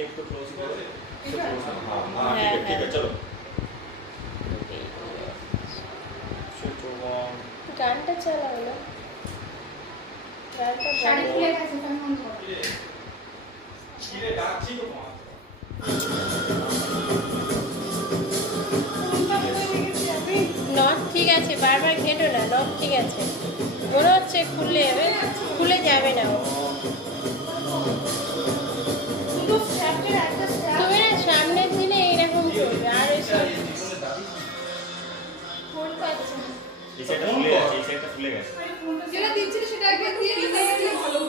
एक तो क्लोज करो हाँ ठीक है चलो গানটা চালাও না গানটা শাড়ি খুলে গেছে তুমি মন করো ছিড়ে ডাকছি তো নট ঠিক আছে বারবার ঘেটো না নট ঠিক আছে মনে হচ্ছে খুলে যাবে খুলে যাবে না তুমি না সামনের দিনে এইরকম করবে আর এসব ফোন পাচ্ছে এই সাইডটা ফুলে গেছে যেটা দিচ্ছিল সেটা একবার দিয়ে নিতে ভালো